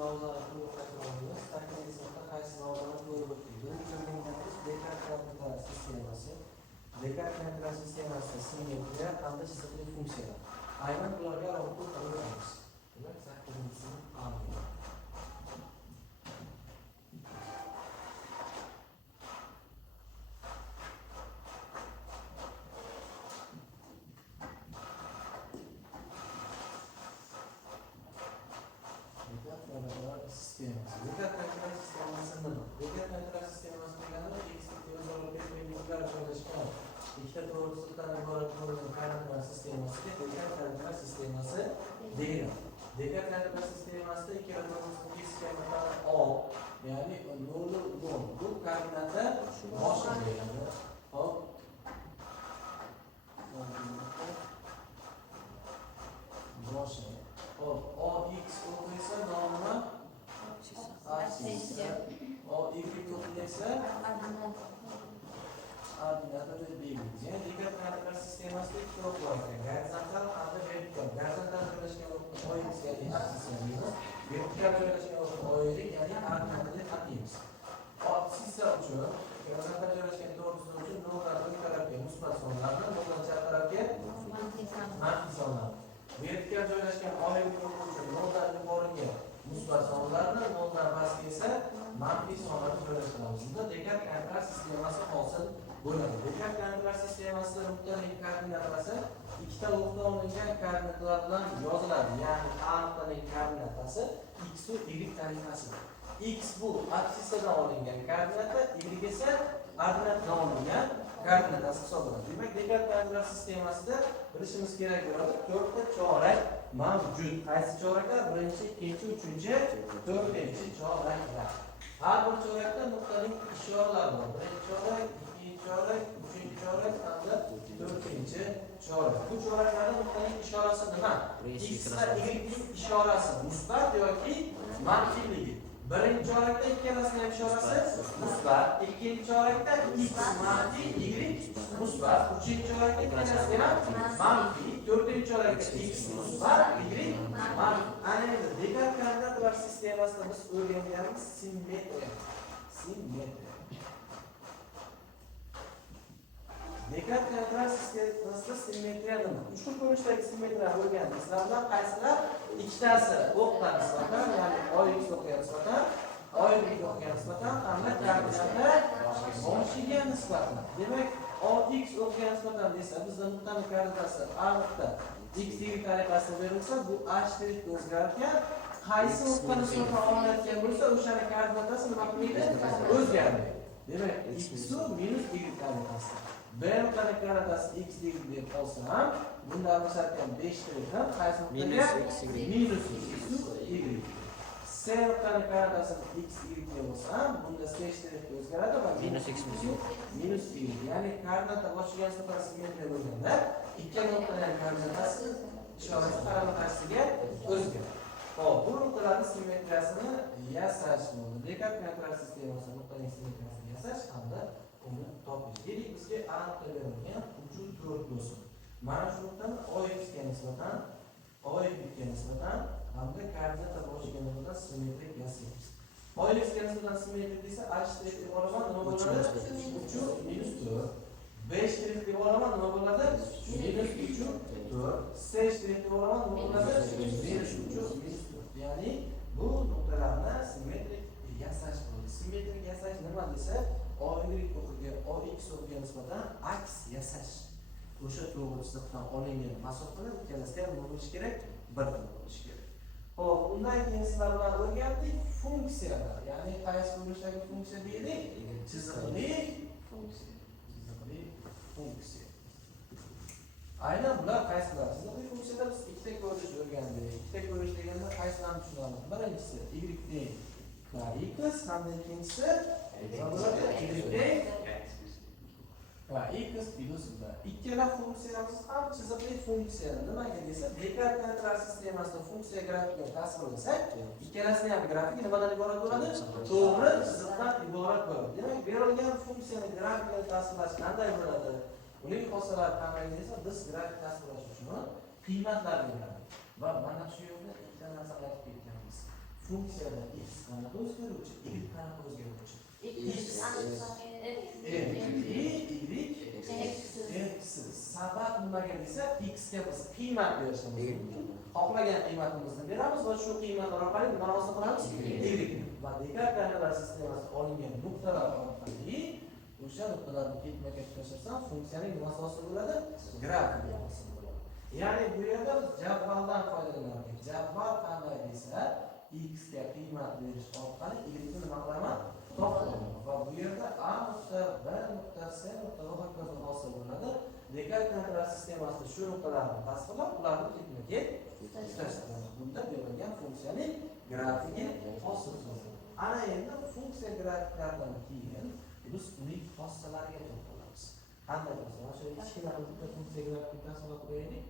mavzuni to'g'ri taklifiy nisbatan qaysi mavzuni to'g'ri o'tdik. Birinchi o'rganganimiz Descartes koordinata sistemasi. Descartes koordinata sistemasida simmetriya hamda chiziqli funksiyalar. Aynan bularga alohida to'xtalib o'tamiz. Demak, 8-sini olamiz. İşte doğrultusuzdan ibaret olan koordinat sistemasi Descartes koordinat sistemasi deyiladi. Descartes koordinat sistemasida ikki rakamli kesishgan O, ya'ni 0 10 bu koordinatda boshqa deyiladi. Hop. Boshqa. Hop, OX esa nomini O y esa ordinator deymiz. Ya'ni Descartes koordinat sistemasida ikki to'p bor ekan. Gorizontal hamda vertikal. Gorizontal joylashgan o'yinga ya'ni absissa deymiz. Vertikal joylashgan o'yinga ya'ni ordinator deb ataymiz. Absissa uchun gorizontal joylashgan to'g'risi uchun noldan o'ng tarafga musbat sonlarni, noldan chap tarafga manfiy sonlarni. Vertikal joylashgan o'yinga uchun noldan yuqoriga musbat sonlarni, noldan pastga esa manfiy sonlarni joylashtiramiz. Bunda Descartes koordinat sistemasi hosil bo'ladi. Descartes koordinat sistemasida nuqtaning koordinatasi ikkita nuqta olingan koordinatlar bilan yoziladi. Ya'ni A nuqtaning koordinatasi x va y tariqasida. X bu absissadan olingan koordinata, y esa ordinatdan olingan koordinatasi hisoblanadi. Demak, Descartes koordinat sistemasida bilishimiz kerak bo'ladi, 4 ta chorak mavjud. Qaysi choraklar? Birinchi, ikkinchi, uchinchi, to'rtinchi choraklar. Har bir chorakda nuqtaning ishoralari bor. Birinchi chorak, ikkinchi chorak, uchinchi chorak hamda to'rtinchi chorak. Bu choraklarda nuqtaning ishorasi nima? X va y ning ishorasi musbat yoki manfiyligi. Birinchi chorakda ikkalasining ishorasi musbat, ikkinchi chorakda x manfiy, y musbat, uchinchi chorakda ikkalasi ham manfiy, to'rtinchi chorakda x musbat, y manfiy. Ana endi Descartes koordinatlar sistemasida biz o'rganganimiz simmetriya. Simmetriya. Descartes koordinat sistemasida simmetriya nima? Uch xil ko'rinishdagi simmetriyani o'rgandik. Sizlardan qaysilar? Ikkitasi o'qqa nisbatan, ya'ni OX o'qqa nisbatan, OY o'qqa nisbatan hamda koordinatlar boshiga nisbatan. Demak, OX o'qqa nisbatan desa, bizda nuqtaning koordinatasi A nuqta x y tariqasida berilsa, bu h tirikda o'zgargan. Qaysi nuqta nisbatan olinayotgan bo'lsa, o'shaning koordinatasi nima qilmaydi? O'zgarmaydi. Demak, x minus y tariqasi. B nuqtaning koordinatasi x y deb olsa ham, bunda almasharkan 5 tirik ham qaysi nuqtaga minus x y. C nuqtaning koordinatasi x y deb olsa ham, bunda 5 tirik o'zgaradi va minus x minus y. Ya'ni koordinata boshiga nisbatan simmetriya bo'lganda, ikkala nuqtaning koordinatasi ishorasi qarama-qarshisiga o'zgaradi. Hop, bu nuqtalarning simmetriyasini yasash bo'ldi. Descartes koordinat sistemasida nuqtaning simmetriyasini yasash hamda uni topish. Dedik, bizga A nuqta berilgan, uchi 4 bo'lsin. Mana shu nuqtani OX ga nisbatan, OY ga nisbatan hamda koordinata boshiga nisbatan simmetrik yasaymiz. OX ga nisbatan simmetrik desa, h tirek deb olaman, nima bo'ladi? 3 minus 4. 5 tirek deb olaman, nima bo'ladi? Minus 3 4. C tirek deb olaman, nima bo'ladi? Minus 3 minus 4. Ya'ni bu nuqtalarni simmetrik yasash bo'ladi. Simmetrik yasash nima desa, OY o'qiga, OX o'qiga nisbatan aks yasash. O'sha to'g'risidan olingan masofalar ikkalasida ham nima bo'lishi kerak? Bir xil bo'lishi kerak. Xo'p, undan keyin sizlar bilan o'rgandik funksiyalar. Ya'ni qaysi ko'rinishdagi funksiya deylik? Chiziqli funksiya. Chiziqli funksiya. Aynan bular qaysilar? Chiziqli funksiyalar biz ikkita ko'rinish o'rgandik. Ikkita ko'rinish deganda qaysilarni tushunamiz? Birinchisi y teng x hamda ikkinchisi y teng x plus b. Ikkala funksiyamiz ham chiziqli funksiyalar. Nimaga desa, Descartes koordinat sistemasida funksiya grafikini tasvirlasak, ikkalasini ham grafiki nimadan iborat bo'ladi? To'g'ri chiziqdan iborat bo'ladi. Demak, berilgan funksiyaning grafikini tasvirlash qanday bo'ladi? Uning xosalari qanday desa, biz grafik tasvirlash uchun qiymatlar beramiz. Va mana shu yerda ikkita narsani aytib ketganmiz. funksiyada x qanaqa o'zgaruvchi, y qanaqa o'zgaruvchi? Sabab nimaga desa, x ga biz qiymat berishimiz mumkin. Xohlagan qiymatimizni beramiz va shu qiymatlar orqali nimani hosil qilamiz? Y. Va Descartes koordinat sistemasi olingan nuqtalar orqali o'sha nuqtalarni ketma-ket tashlashdan funksiyaning nimasi hosil bo'ladi? Grafik hosil bo'ladi. Ya'ni bu yerda biz jadvaldan foydalanamiz. Jadval qanday desa, x ga qiymat berish orqali y ni nima qilaman? Topaman. Va bu yerda a nuqta, b nuqta, c nuqta va hokazo hosil bo'ladi. Descartes koordinat sistemasida shu nuqtalarni tasvirlab, ularni ketma-ket tashlashadi. Bunda berilgan funksiyaning grafiki hosil bo'ladi. Ana endi funksiya grafiklaridan keyin biz uning xossalariga to'xtalamiz. Qanday bo'lsa, mana shu kichkina bitta funksiya grafikini tasvirlab qo'yaylik.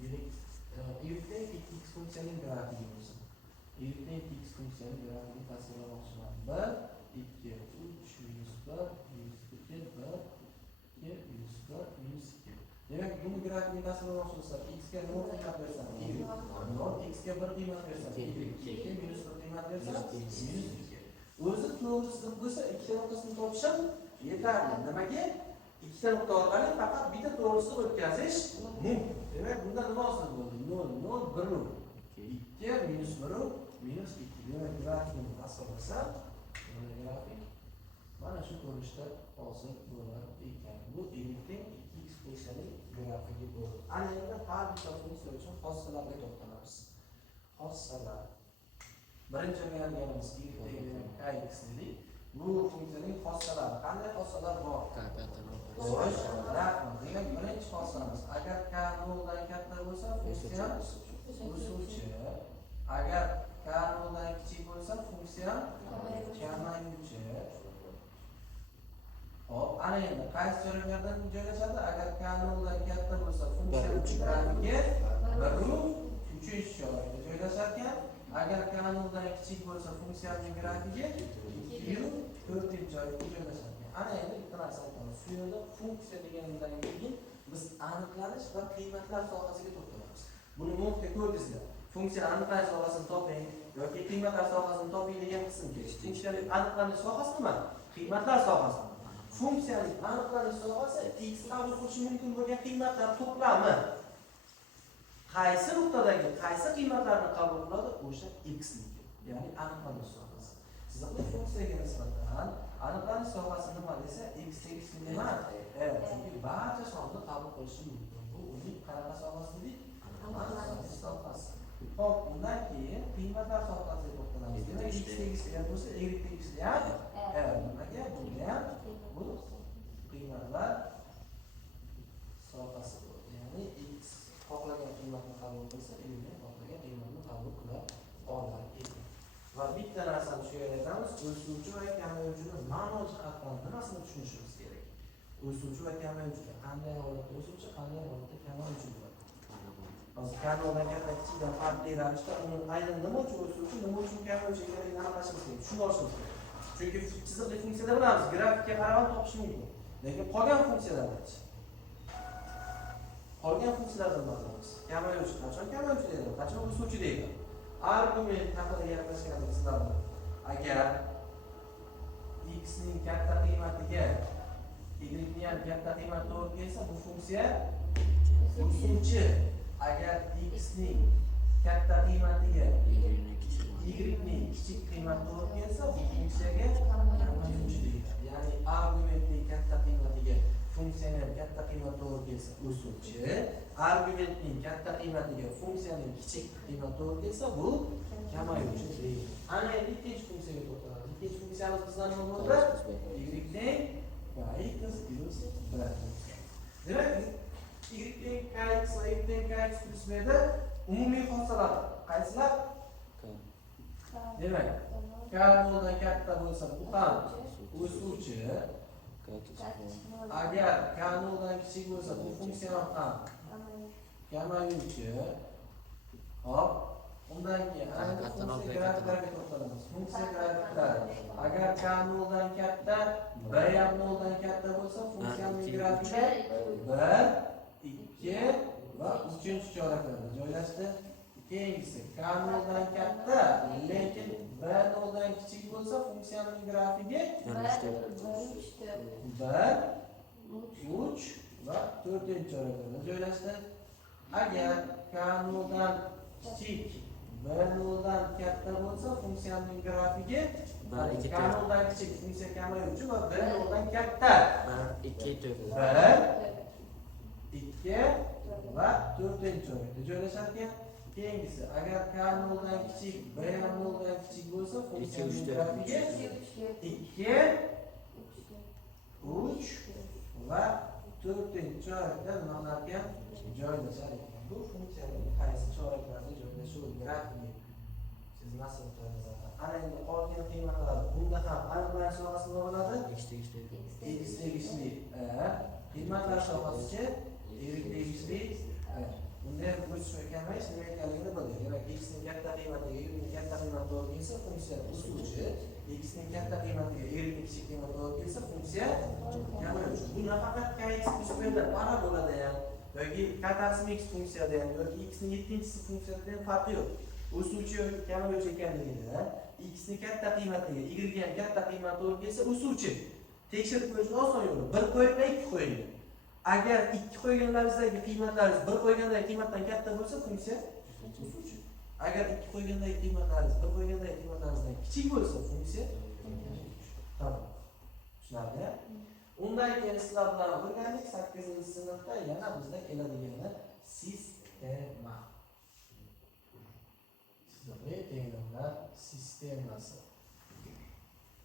Y x funksiyaning grafiki bo'lsin. Y x funksiyaning grafikini tasvirlamoqchiman. 1 2 3 -1 -2 1 -1 -2. Demak, buni grafikini tasvirlamoqchi bo'lsak, x ga nima qiymat bersam, y. X ga 1 qiymat bersam, y. -1 qiymat bersam, -2. O'zi to'g'risi bo'lsa, ikkita nuqtasini topishim yetarli. Nimaga? Ikkita nuqta orqali faqat bitta to'g'risini o'tkazish mumkin. Demak, bunda nima hosil bo'ldi? 0 0 1 2 -1 -2. Demak, grafikni tasvirlasam, mana grafik mana shu ko'rinishda hosil bo'lar ekan. Bu y x funksiyaning grafiki bo'ldi. Ana endi har bitta funksiya uchun xossalarga to'xtalamiz. Xossalar. Birinchi o'rganganimiz kx dedik. Bu funksiyaning xossalari. Qanday xossalar bor? Xo'sh, rahmat. Demak, birinchi xossamiz, agar k 0 dan katta bo'lsa, funksiya o'suvchi. Agar k 0 dan kichik bo'lsa, funksiya kamayuvchi. Hop, ana endi qaysi joylardan joylashadi? Agar k 0 dan katta bo'lsa, funksiyaning grafiki 3 joyda joylashar ekan. Agar k 0 dan kichik bo'lsa, funksiyaning grafiki 4 joyda joylashar ekan. Ana endi bitta narsa aytamiz. Shu yerda funksiya degandan keyin biz aniqlanish va qiymatlar sohasiga to'xtalamiz. Buni modda ko'rdingizlar. Funksiya aniqlanish sohasini toping yoki qiymatlar sohasini toping degan qismga. Funksiyaning aniqlanish sohasi nima? Qiymatlar sohasi. Funksiyaning aniqlanish sohasi x qabul qilishi mumkin bo'lgan qiymatlar to'plami. Qaysi nuqtadagi qaysi qiymatlarni qabul qiladi? O'sha x niki. Ya'ni aniqlanish sohasi. Sizning funksiyaga nisbatan aniqlanish sohasi nima desa, x tegishli nima? Chunki barcha sonni qabul qilishi mumkin. Bu uning qanaqa sohasi dedik? Aniqlanish sohasi. Xo'p, undan keyin qiymatlar sohasiga to'xtalamiz. Demak, x tegishli bo'lsa, y tegishli ham nimaga? Bunga ham bu qiymatlar sohasi bo'ladi. Ya'ni x xohlagan qiymatni qabul qilsa, y xohlagan qiymatni qabul qila oladi. Va bitta narsani shu yerda aytamiz, o'suvchi va kamayuvchini ma'no jihatdan nimasini tushunishimiz kerak. O'suvchi va kamayuvchi qanday holatda o'suvchi, qanday holatda kamayuvchi bo'ladi. Hozir kanaldan katta kichikdan farqli ravishda uni aynan nima uchun o'suvchi, nima uchun kamayuvchi ekanligini aniqlashimiz kerak. Shuni olishimiz kerak. Chunki chiziqli funksiyada bilamiz, grafikka qarab topish mumkin. Lekin qolgan funksiyalardachi? Qolgan funksiyalardan bahslaymiz. Kamayuvchi qachon kamayuvchi deydi, qachon o'suvchi deydi. Argument haqida gaplashganimizda agar x ning katta qiymatiga y ni ham katta qiymat to'g'ri kelsa, bu funksiya o'suvchi. Agar x ning katta qiymatiga y ning kichik qiymat to'g'ri kelsa, bu funksiyaga kamayuvchi deydi. Ya'ni argumentning katta qiymatiga funksiyaning katta qiymat to'g'ri kelsa o'suvchi, argumentning katta qiymatiga funksiyaning kichik qiymat to'g'ri kelsa bu kamayuvchi deydi. Ana endi ikkinchi funksiyaga to'xtalamiz. Ikkinchi funksiyamiz bizdan nima bo'ldi? Y teng kx plus b. Demak, y teng kx va y teng kx plus b da umumiy xossalar qaysilar? Demak, k 0 dan katta bo'lsa, bu ham o'suvchi. Agar k 0 dan kichik bo'lsa, bu funksiya ham kamayuvchi. Hop, undan keyin funksiya grafiklariga to'xtalamiz. Funksiya grafiklari. Agar k 0 dan katta, b ham 0 dan katta bo'lsa, funksiyaning grafiki 1, 2 va 3-choraklarda joylashdi. Keyingisi k noldan katta, lekin b noldan kichik bo'lsa, funksiyaning grafigi 1, 3 va 4-choraklarda joylashdi. Agar k noldan kichik, b noldan katta bo'lsa, funksiyaning grafigi k noldan kichik funksiya kamayuvchi va b noldan katta. 1, 2 va 4-chorakda joylashar ekan. Keyingisi, agar k noldan kichik, b noldan kichik bo'lsa, funksiyaning grafigi 2, 3 va 4-chorakda nimalarga joylashar ekan. Bu funksiyaning qaysi choraklarda joylashuvi grafiki chizmasi o'tadi. Ana endi qolgan qiymatlar bunda ham aniqlash sohasi nima bo'ladi? X tegishli qiymatlar sohasiga y tegishli bunda ham o'sish kamayish nima ekanligini bildik. Demak, x ning katta qiymatiga y ning katta qiymati to'g'ri kelsa, funksiya o'suvchi, x ning katta qiymatiga y ning kichik qiymati to'g'ri kelsa, funksiya kamayuvchi. Bu nafaqat kx plus b-da parabolada ham yoki k taqsim x funksiyada ham yoki x ning 7-chi funksiyada ham farqi yo'q. O'suvchi yoki kamayuvchi ekanligida x ning katta qiymatiga y ham katta qiymati to'g'ri kelsa, o'suvchi. Tekshirib ko'rishning oson yo'li 1 qo'yib 2 qo'ying. Agar 2 qo'yganlaringizdagi qiymatlaringiz 1 qo'ygandagi qiymatdan katta bo'lsa, funksiya o'suvchi. Agar 2 qo'ygandagi qiymatlaringiz 1 qo'ygandagi qiymatlaringizdan kichik bo'lsa, funksiya tamom. Tushunarli? Undan keyin sizlar bilan o'rgandik 8-sinfda yana bizda keladigani sistema. Sizlarga tenglar sistemasi.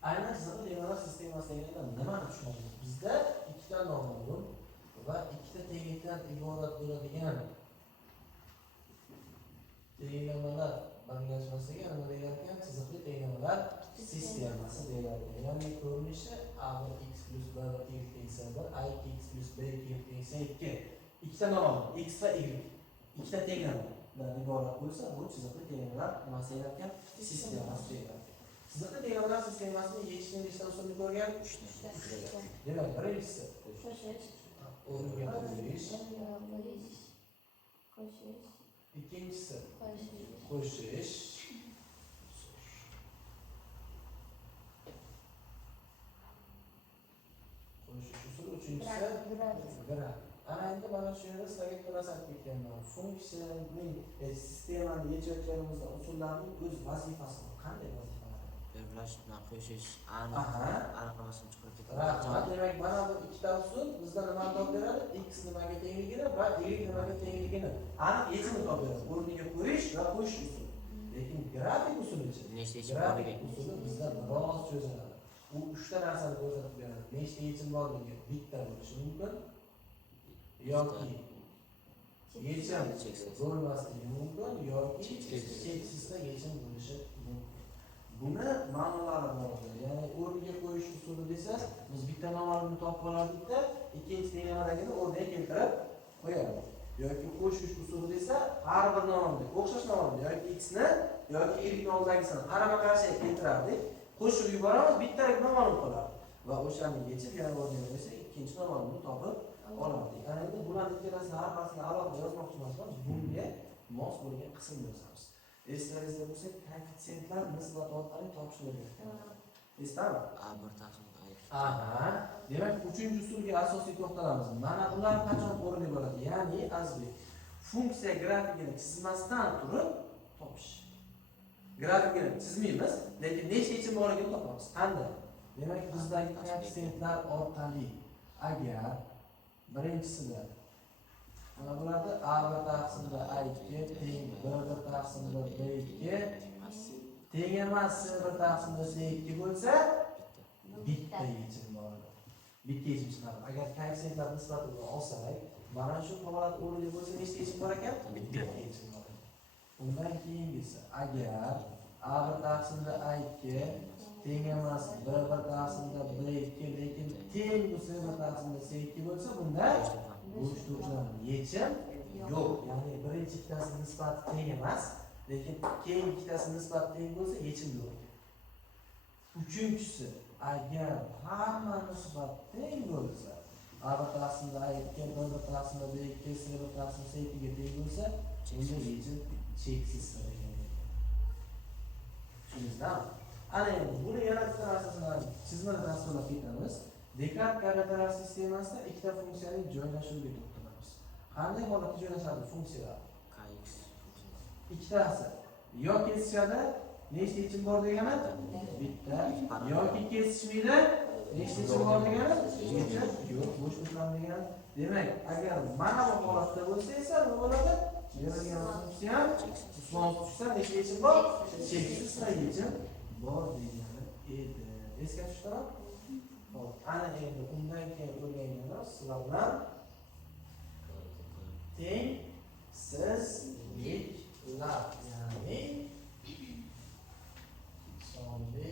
Aynan sizlarga tenglar sistemasi deganda nimani tushunasiz? Bizda ikkita noma'lum va ikkita tenglikdan iborat bo'ladigan tenglamalar birlashmasiga nima deyilgan ekan? Chiziqli tenglamalar sistemasi deyiladi. Ya'ni ko'rinishi a1x plus b1 tengsa 1, a2x plus b2 tengsa 2. Ikkita noma'lum x va y ikkita tenglamadan iborat bo'lsa, bu chiziqli tenglamalar nimasi deyilgan? Sistemasi deyiladi. Chiziqli tenglamalar sistemasini yechishni nechta usulni ko'rgan? 3ta. Demak, birinchisi o'rniga qo'yish. Ikkinchisi qo'shish. Usul. Uchinchisi graf. Ana endi mana shu yerda sizlarga bitta narsa aytib ketganman. Funksiyaning sistemani yechayotganimizda usullarning o'z vazifasi bor. Qanday vazifalar? Qo'shish aniqlamasini chiqarib ketadi. Demak, mana bu ikkita usul bizga nimani topib beradi? X nimaga tengligini va y nimaga tengligini aniq yechimni topib beradi. O'rniga qo'yish va qo'shish usuli. Lekin grafik usuli-chi? Grafik usuli bizda biroz cho'ziladi. U 3 ta narsani ko'rsatib beradi. Nechta yechim borligi bitta bo'lishi mumkin yoki yechim bo'lmasligi mumkin yoki cheksizda yechim bo'lishi mumkin. Buni ma'nolari bor. Ya'ni o'rniga qo'yish usuli desa, biz bitta noma'lumni topib olardikda, ikkinchi tenglamadagini o'rniga keltirib qo'yamiz. Yoki qo'shish usuli desa, har bir noma'lumga o'xshash noma'lum yoki x ni yoki y ni oldidagisini qarama-qarshiga keltirardik, qo'shib yuboramiz, bittalik noma'lum qoladi. Va o'shani yechib, yana o'rniga qo'ysa, ikkinchi noma'lumni topib olamiz. Ana endi bularning ikkalasini har birini alohida yozmoqchi emasman, bunga mos bo'lgan qismni yozamiz. Eslaringizda bo'lsa, koeffitsiyentlar nisbat orqali topshirilgan. Esdami? A1 taqsim Aha. Demak, 3-usulga asosiy to'xtalamiz. Mana ular qachon o'rniga bo'ladi? Ya'ni azbi funksiya grafikini chizmasdan turib topish. Grafikini chizmaymiz, lekin nechta yechim borligini topamiz. Qanday? Demak, bizdagi koeffitsiyentlar orqali agar birinchisida mana bularda a1 taqsimda a2 teng b1 taqsimda b2 teng emas c1 taqsimda c2 bo'lsa bitta yechim bor. Bitta yechim chiqadi. Agar koeffitsiyentlar nisbatini olsak, mana shu holat o'rniga bo'lsa nechta yechim bor ekan? Bitta yechim bor. Undan keyingisi agar a1 taqsimda a2 teng emas b1 taqsimda b2 lekin teng bu c1 taqsimda c2 bo'lsa, bunda bo'shliqlar yechim yo'q. Ya'ni birinchi ikkitasi nisbati teng emas, lekin keyingi ikkitasi nisbati teng bo'lsa, yechim yo'q. Uchinchisi, agar hamma nisbat teng bo'lsa, a1 taqsimda a2, b1 taqsimda b2, c1 taqsimda c2 ga teng bo'lsa, unda yechim cheksiz degan ekan. Tushundingizmi? Ana endi buni yana bitta narsasini chizmada tasvirlab ketamiz. Descartes kvadrat sistemasida ikkita funksiyaning joylashuviga to'xtalamiz. Qanday holatda joylashadi funksiyalar? KX Ikkitasi yo kesishadi, nechta yechim bor degani? Bitta. Yoki kesishmaydi, nechta yechim bor degani? Bitta. Yo'q, bo'sh o'tlam degani. Demak, agar mana bu holatda bo'lsa esa nima bo'ladi? Berilgan funksiya ustma tushsa nechta yechim bor? Cheksizta yechim bor degani edi. Esga tushdimi? Xo'p, ana endi undan keyin o'rganganimiz sizlar bilan tengsizliklar, ya'ni sonli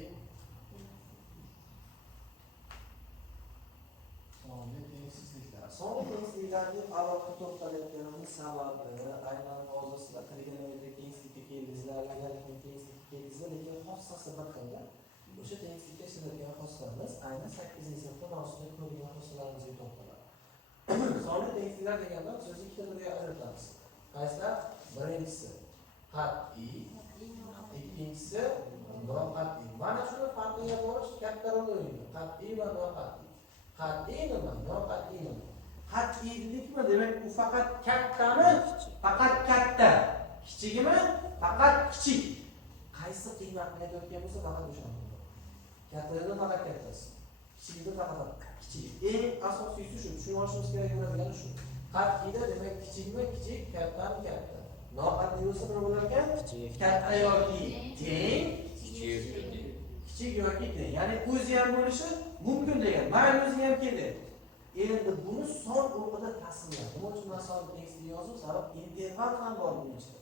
tengsizliklar. Sonli tengsizliklarga alohida to'xtalayotganimiz sababi aynan hozir sizlar trigonometriya tengsizlikka keldingizlar, logaritmik tengsizlikka keldingizlar, lekin xossasi bir xil. O'sha tengsizlikka ishlatadigan xossalarimiz aynan 8-sinfda mavzusida ko'rgan xossalarimizga to'xtaladi. Sonli tengsizliklar deganda biz ikkita turga ajratamiz. Qaysilar? Birinchisi qat'iy, ikkinchisi noqat'iy. Mana shuni farqiga borish katta rol o'ynaydi. Qat'iy va noqat'iy. Qat'iy nima? Noqat'iy nima? Qat'iy dedikmi? Demak, u faqat kattami? Faqat katta. Kichigimi? Faqat kichik. Qaysi qiymatni aytayotgan bo'lsa, faqat o'shani. Kattadan faqat kattasi. Kichikdan faqat kichik. Eng asosiysi shu. Shuni olishimiz kerak bo'ladigan shu. Qat'iyda demak kichikmi? Kichik, kattami? Katta. Noqat'iy bo'lsa nima bo'lar ekan? Katta yoki teng, kichik yoki teng. Ya'ni o'zi ham bo'lishi mumkin degan. Mayli o'zi ham keldi. Endi buni son o'qida tasvirlab. Nima uchun men son tekstni yozib, sabab interval ham bor buning ichida.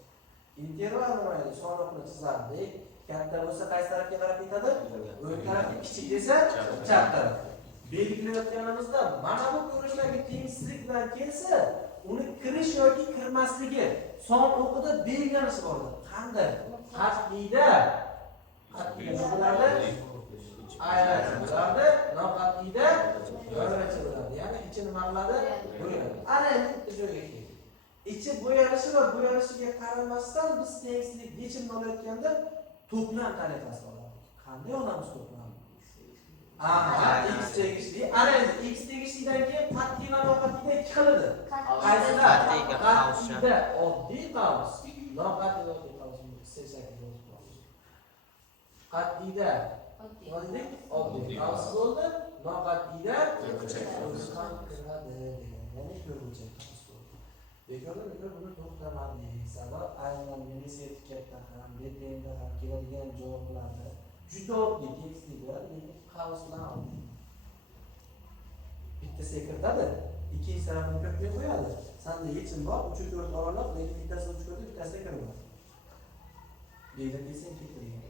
Interval nima edi? Son o'qida chizardik. Katta bo'lsa qaysi tarafga qarab ketadi? O'ng tarafga, kichik desa chap tarafga. Belgilayotganimizda mana bu ko'rinishlarga tengsizlik bilan kelsa, uni kirish yoki kirmasligi son o'qida belgilanishi bor. Qanday? Qat'iyda bo'ladi, ayrachilarda, noqat'iyda yo'lachilarda. Ya'ni ichi nima qiladi? Bo'yaladi. Ana endi bitta joyga keldik. Ichi bo'yalishi va bo'yalishiga qaramasdan biz tengsizlik yechimini olayotganda to'plam tariqasida olamiz. Qanday olamiz to'plamni? X tegishli. Ana endi x tegishlidan keyin qat'iy va noqat'iyda ikki xil edi. Qaysilar? Qat'iyda oddiy qavs, noqat'iyda oddiy qavs. Qat'iyda oddiy qavs bo'ldi, noqat'iyda o'zgan kiradi degan. Ya'ni ko'ruvchi qavs bo'ldi. Bekorda buni to'xtamadik. Sabab aynan meni sertifikatda ham, BTMda ham keladigan javoblarda juda oddiy tekstlar, lekin qavslar oldik. Bittasi kiritadi, ikkinchi tarafini ko'pga qo'yadi. Sanda yechim bor, 3-4 oraliq, lekin bittasi 3 ko'rdi, bittasi kirmaydi. Belgilab keltirgan.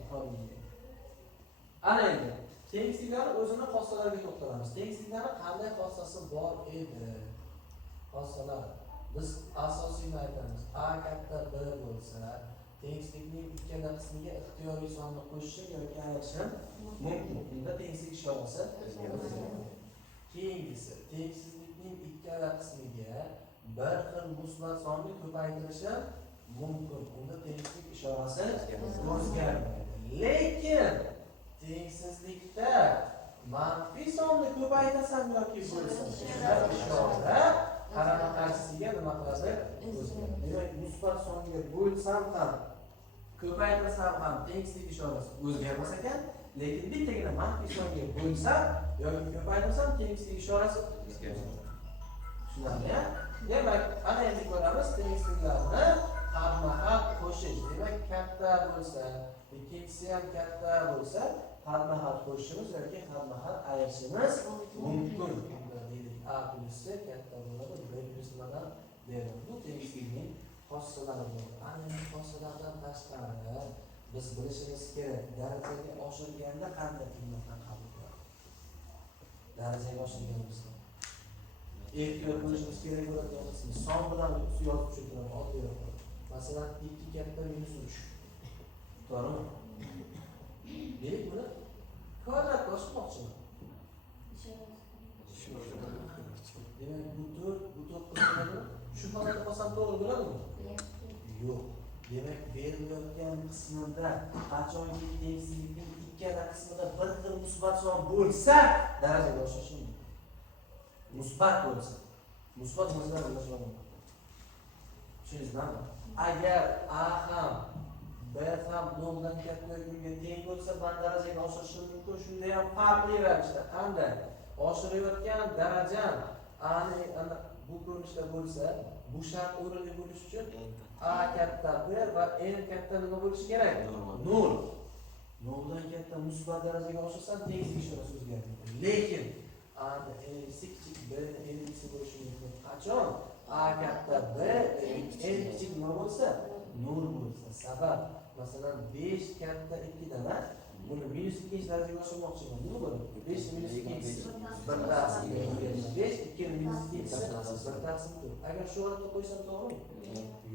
Ana endi tengsizliklar o'zini xossalariga to'xtalamiz. Tengsizliklarning qanday xossasi bor edi? Xossalar biz asosiyni aytamiz. A katta B bo'lsa, tengsizlikning ikkala qismiga ixtiyoriy sonni qo'shish yoki ayirish mumkin. Bunda tengsizlik ishorasi keyingisi tengsizlikning ikkala qismiga bir xil musbat sonni ko'paytirishi mumkin. Bunda tengsizlik ishorasi o'zgarmaydi. Lekin tengsizlikda manfiy sonni ko'paytirsam yoki bo'lsa, ishora qarama qarshisiga nima qiladi? O'zgaradi. Demak, musbat songa bo'lsam ham, ko'paytirsam ham tengsizlik ishorasi o'zgarmas ekan, lekin bittagina manfiy songa bo'lsam yoki ko'paytirsam tengsizlik ishorasi o'zgaradi. Tushunarli? Demak, ana endi ko'ramiz tengsizliklarni xatma-xat qo'shish. Demak, katta bo'lsa, ikkinchisi ham katta bo'lsa, xatma-xat qo'shishimiz yoki xatma-xat ayirishimiz mumkin. A plusi katta bo'ladi, B plus nimadan beradi. Bu tengsizlikning xossalari bo'ladi. Ana endi xossalardan tashqari biz bilishimiz kerak, darajaga oshirganda qanday qiymatdan qabul qiladi. Darajaga oshirganimizda ehtiyot bo'lishimiz kerak bo'ladigan qismi son bilan yozib tushuntiramiz, oddiyroq. Masalan, 2 katta minus 3. To'g'rimi? Demak, buni kvadratga oshirmoqchiman. Demak, bu 4 qismini shu holatda qolsam to'g'ri bo'ladimi? Yo'q. Demak, berilayotgan qismida qachonki tengsizlikning ikkala qismida bir xil musbat son bo'lsa, darajaga oshishi mumkin. Musbat bo'lsa, musbat bo'lsa darajaga oshishi tushundingizmi? Agar A ham B ham 0 dan katta yo'lga teng bo'lsa, bu darajaga oshishi mumkin. Shunda ham farqli ravishda qanday oshirayotgan darajam bu ko'rinishda bo'lsa, bu shart o'rinli bo'lish uchun A katta B va N katta nima bo'lishi kerak? 0. 0 dan katta musbat darajaga oshirsa, tenglik ishorasi o'zgarmaydi. Lekin A ni kichik B ni N kichik bo'lishi mumkin. Qachon A katta B N kichik nima bo'lsa, 0 bo'lsa. Sabab masalan 5 katta 2 dan buni minus 2 darajaga oshirmoqchiman. Nima bo'ladi? 5 minus 2 1 taqsim 5 2 minus 2 1 taqsim 4. Agar shu holatda qo'ysam to'g'rimi?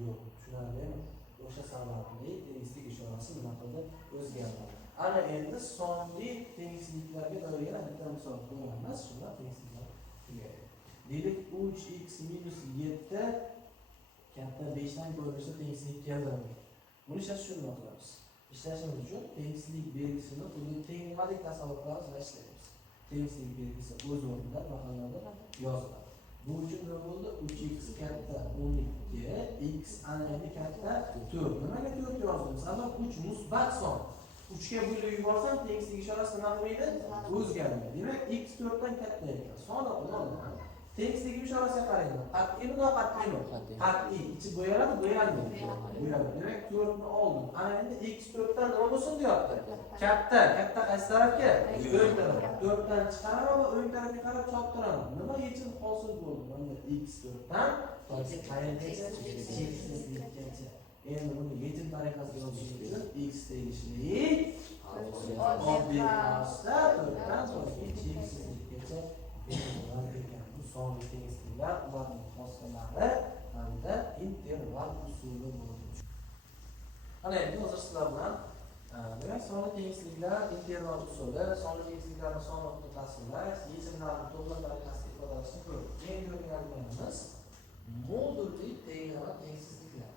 Yo'q, tushunarli emas. O'sha sababli tengsizlik ishorasi nima qildi? O'zgardi. Ana endi sonli tengsizliklarga doir yana bitta misol ko'ramiz. Shunda tengsizliklar tugaydi. Deylik 3x minus 7 katta 5 dan ko'rinishda tengsizlik keltiradi. Buni shunday qilamiz. İşlashimiz uchun tengsizlik belgisini xuddi teng nimadek tasavvur qilamiz va ishlaymiz. Tengsizlik belgisi o'z o'rnida raqamlarda yoziladi. Bu uchun nima bo'ldi? 3x katta 12, x ana endi katta 4. Nimaga 4 yozdim? Sabab 3 musbat son. 3 ga bo'lib yuborsam tengsizlik ishorasi nima qilmaydi? O'zgarmaydi. Demak, x 4 dan katta ekan. Soni noldan. Tengsizlik ishorasiga qaraymiz. Qat'iy mi, noqat'iymi? Qat'iy. Ichi bo'yaladi, bo'yalmaydi. Bo'yaladi. Demak, 4 ni oldim. Ana endi x 4 dan nima bo'lsin deyapti? Katta qaysi tarafga? O'ng tarafga. 4 dan chiqaraman va o'ng tarafga qarab choptiraman. Nima yechim hosil bo'ldi? Mana x 4 dan to'g'ri qayergacha? Cheksizlikgacha. Endi buni yechim tariqasida yozishimiz uchun x tegishli oddiy qavsda 4 dan to'g'ri cheksizlikgacha sonli tengsizliklar ularning xosalari hamda interval usuli bo'yicha. Ana endi hozir sizlar bilan demak sonli tengsizliklar, interval usuli, sonli tengsizliklarni son nuqta tasvirlash, yechimlarni to'g'ri tariqasida ifodalashni ko'rdik. Endi o'rganganimiz modulli tenglama tengsizliklar.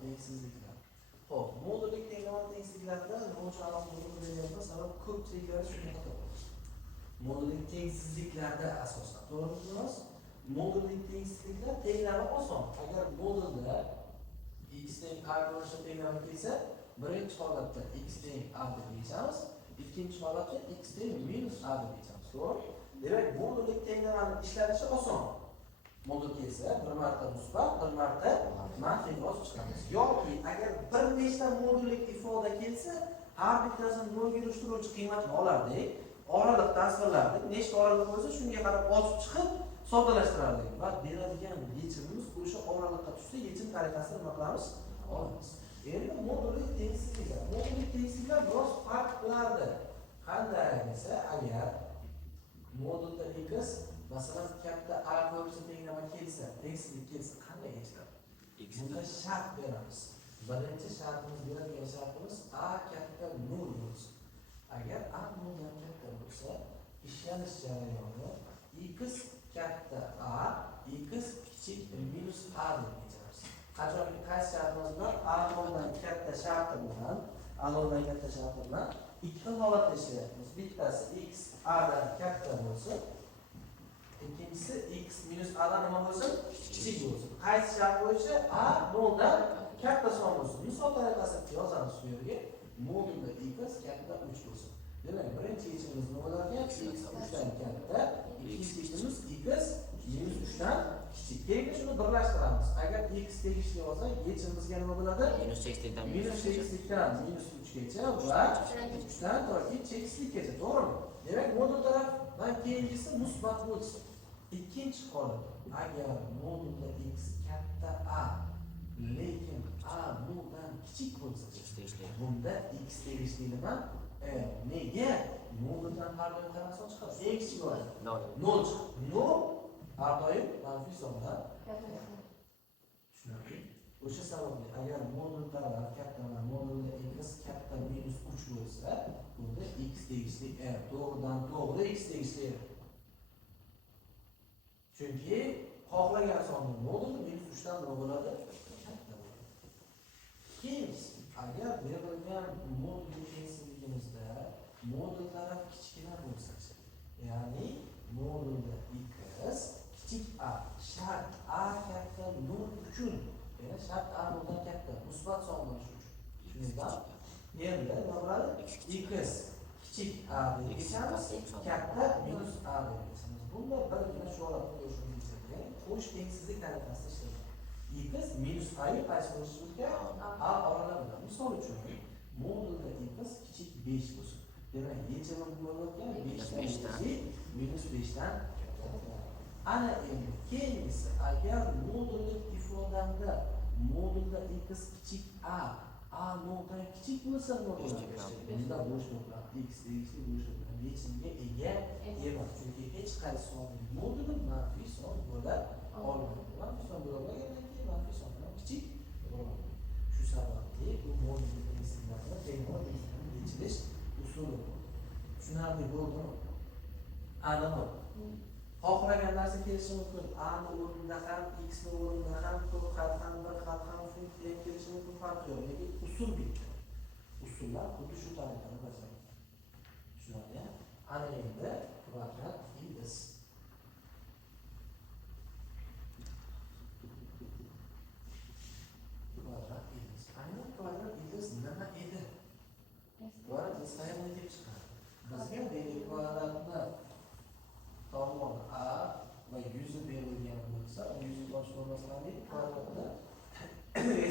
Tengsizliklar. Xo'p, modulli tenglama tengsizliklarda nima uchun alohida bo'layapmiz? Sabab ko'pchiliklari shunday qiladi. Modulli tengsizliklarda asosan to'g'rimi? Modulli tengsizliklar tenglama oson. Agar modulda x teng a ko'rinishida tenglama kelsa, birinchi holatda x teng a deb yechamiz, ikkinchi holatda x teng minus a deb yechamiz. To'g'ri? Demak, modulli tenglamani ishlatishi oson. Modul kelsa, bir marta musbat, bir marta manfiy yozib chiqamiz. Yoki agar bir nechta modullik ifoda kelsa, har bittasini nolga ilishtiruvchi qiymatni olardik, oraliq tasvirlardik. Nechta oraliq bo'lsa, shunga qarab ochib chiqib, soddalashtirardik. Va beradigan yechimimiz o'sha oraliqqa tushsa, yechim tariqasida nima qilamiz? Olamiz. Endi modullik tengsizliklar. Modullik tengsizliklar biroz farq qilardi. Qanday desa, agar modulda x masalan katta a ko'rinishida tenglama kelsa, tengsizlik kelsa qanday yechiladi? Bunda shart beramiz. Birinchi shartimiz beradigan shartimiz a katta 0 bo'lsin. Agar a 0 dan katta bo'lsa, ishlanish jarayoni x katta a, x kichik minus a deb yechamiz. Qachonki qaysi shartimiz bilan a 0 dan katta sharti bilan, a 0 dan katta sharti bilan ikki xil holatda ishlayapmiz. Bittasi x a dan katta bo'lsa, ikkinchisi x minus a dan nima bo'lsin? Kichik bo'lsin. Qaysi shart bo'yicha a 0 dan katta son bo'lsin. Misol tariqasida yozamiz shu yerga. Modulda x katta 3 bo'lsin. Demak, birinchi yechimimiz nima bo'lardi? X 3 dan katta, ikkinchi yechimimiz x minus 3 dan kichik. Keyin shuni birlashtiramiz. Agar x tegishli bo'lsa, yechimimizga nima bo'ladi? Minus cheksizlikdan minus 3 gacha va 3 dan to'g'ri cheksizlikgacha, to'g'rimi? Demak, modul tarafdan keyingisi musbat bo'lsin. Ikkinchi holat, agar modulda x katta a, lekin a 0 dan kichik bo'lsa, bunda x tegishli nima? Nega? Moduldan har doim qarasak chiqadi. Eng kichik bo'ladi. 0 chiqadi. 0 har doim manfiy hisoblanadi. Tushunarli? O'sha sababli agar modullar katta va modulda x katta minus 3 bo'lsa, bunda x tegishli r to'g'ridan to'g'ri x tegishli r. Chunki xohlagan sonni moduli minus 3 dan nima bo'ladi? Katta bo'ladi. Ikkinchisi, agar berilgan modul tengsizligimizda modul taraf kichkina bo'lsa, ya'ni modulda x kichik a, shart a katta 0 uchun, ya'ni shart a bo'lgan katta, musbat son bo'lishi uchun. Shuningdek, endi nima bo'ladi? X kichik a deb kechamiz, katta minus a deb kechamiz. Bunda birgina shu holatni ko'rishimiz kerak. Qo'sh tengsizlik tariqasida ishlaydi. X minus a yu qaysi bo'lishi kerak? A oralab misol uchun modulda x kichik 5 bo'lsin. Demak, yechimi bo'layotgan 5 dan minus 5 dan katta. Ana endi keyingisi, agar modullik ifodamda modulda x kichik a noldan kichik bo'lsa nima bo'ladi? Bunda bo'shliqlar x tegishli bo'shliqlar yechimga ega emas. Chunki hech qaysi sonning moduli manfiy son bo'la olmaydi. Manfiy son bo'la olmagandan keyin manfiy son bilan kichik bo'ladi. Shu sababli bu modullik tengsizliklarni tengor yechilish usuli bor. Tushunarli bo'ldimi? Aniqmi? Xohlagan narsa kelishi mumkin. A ni o'rnida ham, x ni o'rnida ham, ko'p xat ham, bir xat ham funksiya kelishi mumkin, farqi yo'q. Lekin usul bitta. Usullar xuddi shu tariqada bajariladi. Tushunarli? Ana endi kvadrat ildiz. Kvadrat ildiz. Aynan kvadrat ildiz nima edi? Kvadrat ildiz qayerdan kelib chiqadi? Bizga deylik kvadratni tomoni a va yuzi berilgan bo'lsa, yuzi bosh bo'lmaslari kvadratni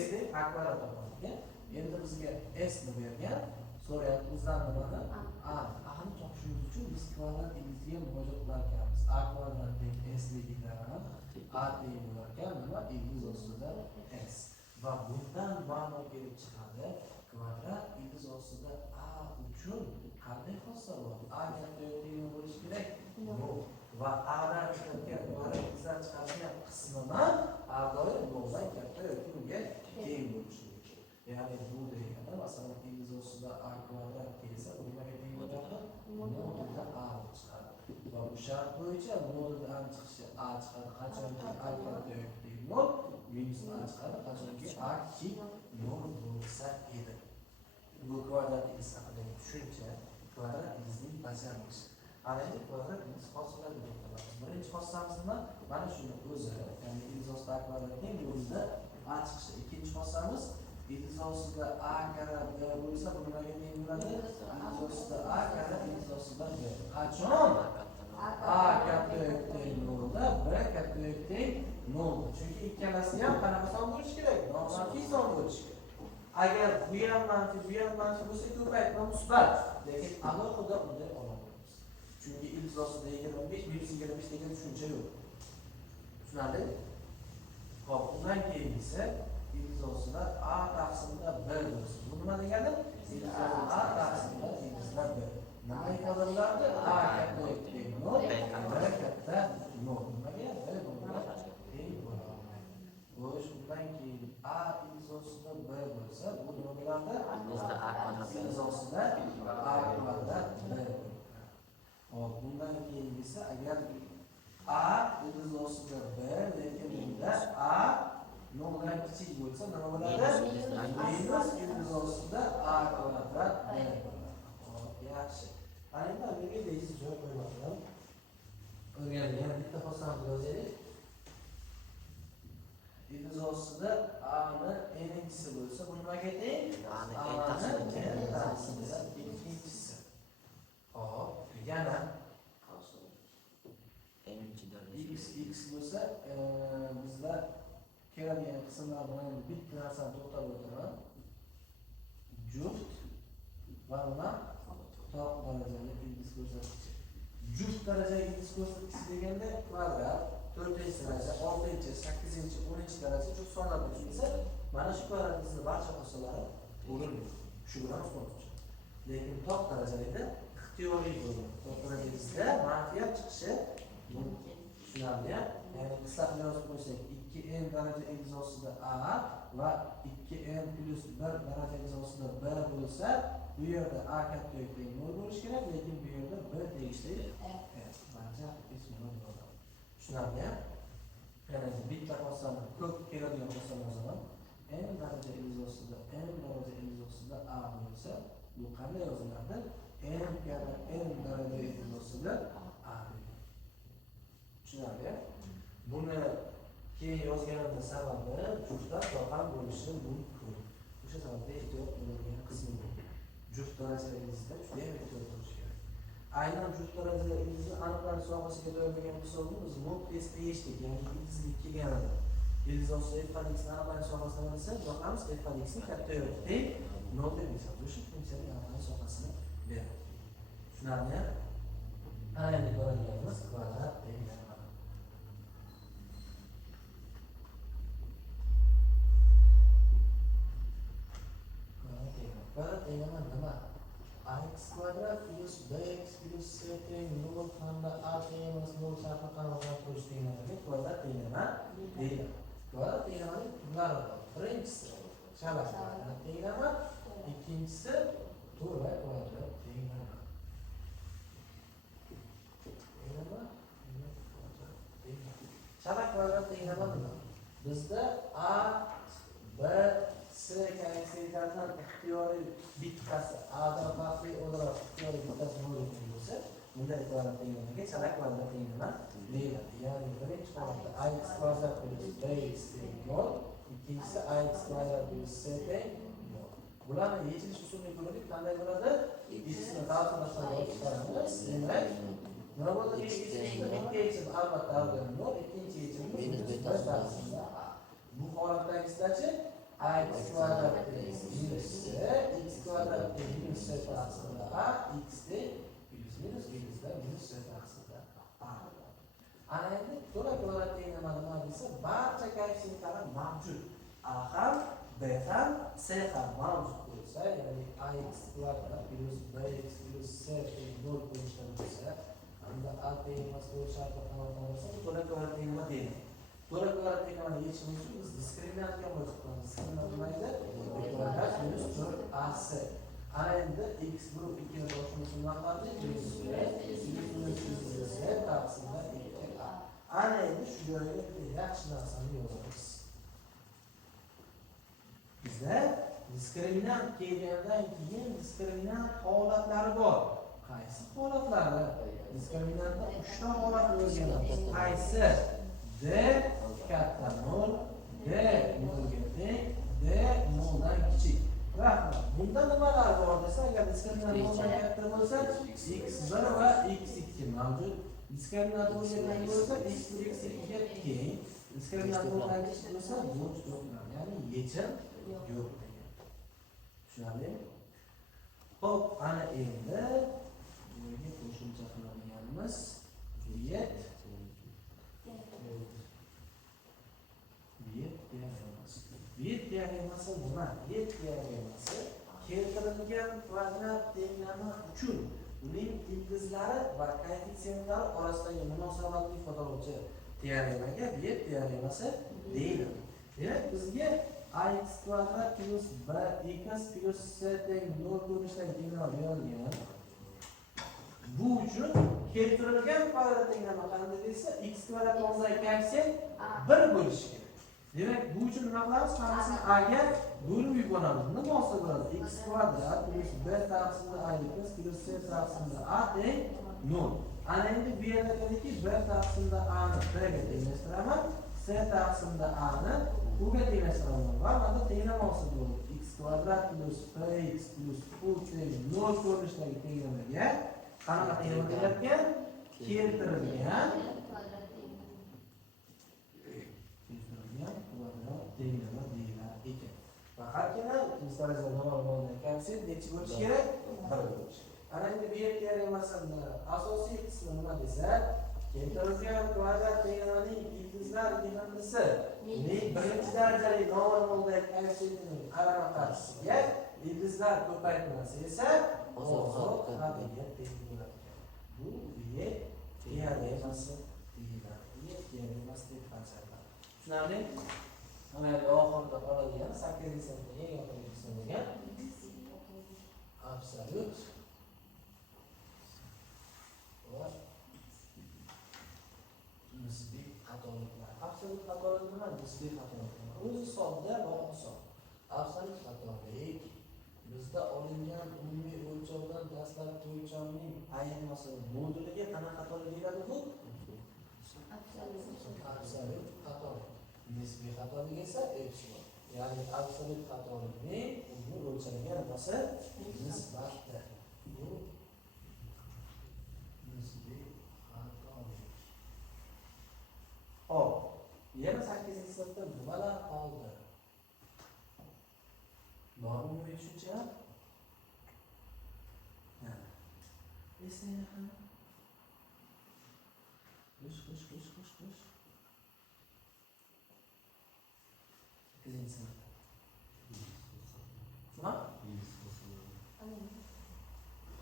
s deb a kvadrat topadigan. Endi bizga s ni bergan, so'rayapti bizdan nimani? A ni topishimiz uchun biz kvadrat ildiziga murojaat qilar ekanmiz. A kvadratning s ligidan a teng bo'lar ekan, nima? Ildiz ostida s. Va bundan ma'lum kelib chiqadi, kvadrat ildiz ostida a uchun qanday xossa bor? A katta teng bo'lishi kerak? Yo'q. Va a'dan chiqadigan kvadrat ildizidan chiqadigan qismini a doim noldan katta yoki unga teng bo'lishi kerak. Ya'ni bu degani, masalan, ildiz ostida a kvadrat kelsa, bu nimaga teng bo'ladi? Modulda a chiqadi. Va bu shart bo'yicha modulda a chiqishi a chiqadi, qachonki a katta yoki teng 0, minus a chiqadi, qachonki a kichik 0 bo'lsa edi. Bu kvadrat ildiz haqidagi tushuncha, kvadrat ildizning bajarilishi. Ana endi kvadrat ildiz xossalariga to'xtalamiz. Birinchi xossamiz nima? Mana shuni o'zi, ya'ni ildiz ostida a kvadratning yo'lida a chiqishi. Ikkinchi xossamiz ildiz ostida a karra b bo'lsa, bu nimaga teng bo'ladi? Ildiz ostida a karra ildiz ostida b. Qachon? A katta yoki teng 0da, b katta yoki teng 0. Chunki ikkalasi ham qanaqa son bo'lishi kerak? Manfiy son bo'lishi kerak. Agar bu ham manfiy, bu ham manfiy bo'lsa, ko'paytma musbat. Lekin alohida unday olamiz. Chunki ildiz ostida 25, minus 25 degan tushuncha yo'q. Tushunarli? Xo'p, undan keyingisi ildiz ostida a taqsimda b bo'lsin. Bu nima degani? Ildiz ostida a taqsimda ildizda b. Nima ifoda bo'lardi? A katta yoki teng 0, b katta 0. Nimaga? B bunga teng bo'la olmaydi. Xo'sh, undan keyin a ildiz ostida b bo'lsa, bu nima bo'ladi? Ildiz ostida a kvadrat b. Hop, bundan keyingisi agar a ildiz ostida b, lekin bunda a noldan kichik bo'lsa, nima bo'ladi? Minus ildiz ostida a kvadrat b bo'ladi. Hop, yaxshi. Ana endi bunga bejiz joy qo'ymoqchiman. O'rgandik, yana bitta xossamizni yozaylik. Ildiz ostida a ni n'inchisi bo'lsa, bu nimaga teng? A ni n taqsimda ikkinchisi. Hop, yana x bo'lsa, bizda keladigan qismlar bilan bitta narsani to'xtalib o'tiraman. Juft va nima? Top darajali ildiz ko'rsatkichi. Juft darajali ildiz ko'rsatkichi deganda kvadrat 4-daraja, 6-chi, 8-chi, 10-chi daraja juft sonlar bo'lsa, mana shu kvadrat ildizni barcha xossalari bo'linadi. Shu bilan ustun tutadi. Lekin top darajalikda ixtiyoriy bo'ladi. Top darajasida manfiyat chiqishi mumkin. Tushunarli? Ya'ni qisqacha yozib qo'ysak, 2n daraja egzosida a va 2n plus 1 daraja egzosida b bo'lsa, bu yerda a katta yoki teng 0 bo'lishi kerak, lekin bu yerda b tegishli. Barcha ismini yozadi. Tushunarli? Yana bitta qosani ko'p keladigan qosan yozaman. n daraja egzosida a bo'lsa, bu qanday yoziladi? n kabi n daraja egzosida a. Tushunarli? Buni keyin yozganimda sababi juftlar topam bo'lishi mumkin. O'sha sababda ehtiyot bo'ladigan qismi bu. Juft darajalaringizda juda ham ehtiyot bo'lish kerak. Aynan juft darajalaringizni aniqlanish sohasiga do'rmagan misolni biz mod SPH deb, ya'ni ildizlik kelganida. Ildiz ostida f(x)ni aniqlanish sohasini bilsa, yoqamiz f(x)ni katta yoki teng 0 deb hisoblash funksiyaning aniqlanish sohasini beradi. Tushunarli? Ana endi ko'radiganimiz kvadrat tenglar. Kvadrat tenglar nima? ax kvadrat plus bx plus c teng 0 hamda a teng emas 0 shartni qanday qilish tenglarga kvadrat tenglar deyiladi. Kvadrat tenglarning turlari bor. Birinchisi shalak kvadrat tenglar, ikkinchisi to'rtay kvadrat tenglar. Shalak kvadrat tenglar nima? Bizda a, b, c koeffitsiyentlardan ixtiyoriy bittasi a'dan farqli o'laroq ixtiyoriy bittasi mavjud bo'lsa, bunday kvadrat tenglarga shalak kvadrat tenglar deyiladi. Ya'ni birinchi holatda ax kvadrat plus bx teng 0, ikkinchisi ax kvadrat plus c teng 0. Bularni yechilish usuliga ko'ra qanday bo'ladi? X'ni ta'sirlashdan olib chiqaramiz. Demak, nima bo'ldi? Ikki yechim albatta avval 0, ikkinchi yechimimiz b ta'sirda a. Bu holatdagidachi ax kvadrat minus c, x kvadrat minus c ta'sirda a, x teng minus ildizda minus c ta'sirda a. Ana endi to'la kvadrat teng nima desa, barcha koeffitsiyentlar mavjud. A ham, b ham, c ham mavjud bo'lsa, ya'ni ax kvadrat plus bx plus c teng 0 bo'lishdan bo'lsa, hamda a teng emas 0 sharti qamoqda bo'lsa, bu to'la kvadrat teng nima deydi? To'la kvadrat tenglarni yechimiz uchun biz diskriminantga murojaat qilamiz. Diskriminant nima edi? Kvadrat minus 4ac. Ana endi x guruh 2 ni boshimizni maqsadli minus c taqsimda 2a. Ana endi shu joyga yaxshi narsani yozamiz. Bizda diskriminant kelgandan keyin diskriminant holatlari bor. Qaysi holatlari? Diskriminantda 3 ta holat o'rganamiz. Qaysi? D katta 0, D 0 ga teng, D 0 dan kichik. Rahmat. Bunda nimalar bor desa, agar diskriminant 0 dan katta bo'lsa, x1 va x2 mavjud. Diskriminant 0 ga teng bo'lsa, x1 x2 ga teng. Diskriminant 0 dan kichik bo'lsa, bo'sh yo'qlar. Ya'ni yechim yo'q. Tushunarlimi? Xo'p, ana endi bunga qo'shimcha qiladiganimiz viet Viet diagrammasi nima? Viet diagrammasi keltirilgan kvadrat tenglama uchun uning ildizlari va koeffitsiyentlari orasidagi munosabatni ifodalovchi teoremaga Viet diagrammasi deyiladi. Demak, bizga ax kvadrat plus bx plus c teng 0 ko'rinishidagi tenglar berilgan. Bu uchun keltirilgan kvadrat tenglama qanday desa, x kvadrat o'zidagi koeffitsiyent 1 bo'lishi kerak. Demak, bu uchun nima qilamiz? Hammasini a ga bo'lib yuboramiz. Nima bo'lsa bo'ladi? X kvadrat plus b taqsimda a plus c taqsimda a teng 0. Ana endi bu yerda dediki, b taqsimda a ni b ga tenglashtiraman, c taqsimda a ni u ga tenglashtiraman. Va mana tenglamoqchi bo'ldi. X kvadrat plus bx plus u teng 0 ko'rinishidagi tenglamaga qanaqa tenglama deyilgan? Keltirilgan tenglama deyilar ekan. Faqatgina ikkinchi darajada normal bo'lgan koeffitsiyent nechi bo'lishi kerak? 1 bo'lishi kerak. Ana endi bu yerga tenglamasini asosiy qismi nima desa, keltirilgan kvadrat tenglamaning ildizlar yig'indisi uning birinchi darajali normaldagi koeffitsiyentining qarama qarshisiga ildizlar ko'paytmasi esa ozoq qadriga teng bo'ladi. Bu Viet teoremasi deyiladi. Viet teoremasi deb ataladi. Tushunarli? Mana bu oxirida qoladigan 8-sinfning eng oxirgi qismiga absolyut va nisbiy xatoliklar. Absolyut xatolik nima? Nisbiy xatoliklar. O'zi sodda va oson. Absolyut xatolik bizda olingan umumiy o'lchovdan dastlabki o'lchovning ayirmasi moduliga qanaqa xatolik deyiladi bu? Absolyut xatolik. Nisbiy xatolik esa epsilon. Ya'ni absolyut xatolikning umumiy o'lchamga nimasi? Nisbatdir. Bu nisbiy xatolik. Hop, yana 8-sinfda nimalar qoldi? Bormi bu tushuncha? Ha. Eslaydi ham. Qo'sh. 8-sinfda. Nima?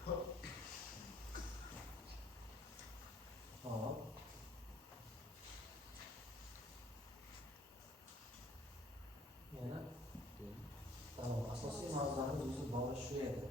Hop. Yana. Tamam, asosiy mavzularimiz o'zi bori shu edi.